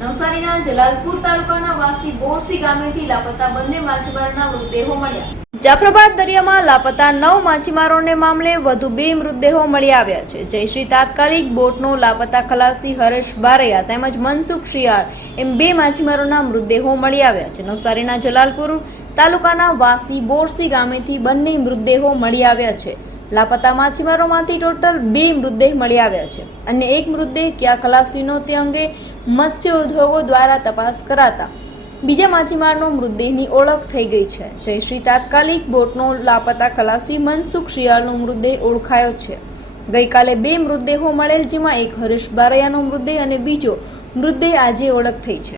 નવસારીના જલાલપુર તાલુકાના વાસી બોરસી ગામેથી લાપતા બંને માછીમારના મૃતદેહો મળ્યા. જાફરાબાદ દરિયામાં લાપતા નવ માછીમારોને મામલે વધુ બે મૃતદેહો મળી આવ્યા છે. જયશ્રી તાત્કાલિક બોટનો લાપતા ખલાસી હરેશ બારૈયા તેમજ મનસુખ શિયાળ એમ બે માછીમારોના મૃતદેહો મળી આવ્યા છે. નવસારીના જલાલપુર તાલુકાના વાસી બોરસી ગામેથી બંને મૃતદેહો મળી આવ્યા છે. લાપતા માછીમારોમાંથી ટોટલ બે મૃતદેહ મળી આવ્યા છે. અને એક મૃતદેહ ક્યાં ખલાસીનો તે અંગે મત્સ્ય ઉદ્યોગો દ્વારા તપાસ કરાતા. બીજા માછીમારનો મૃતદેહની ઓળખ થઈ ગઈ છે. જયશ્રી તાત્કાલિક બોટનો લાપતા ખલાસી મનસુખ શિયાળનો મૃતદેહ ઓળખાયો છે. ગઈકાલે બે મૃતદેહો મળેલ, જેમાં એક હરીશ બારૈયાનો મૃતદેહ અને બીજો મૃતદેહ આજે ઓળખ થઈ છે.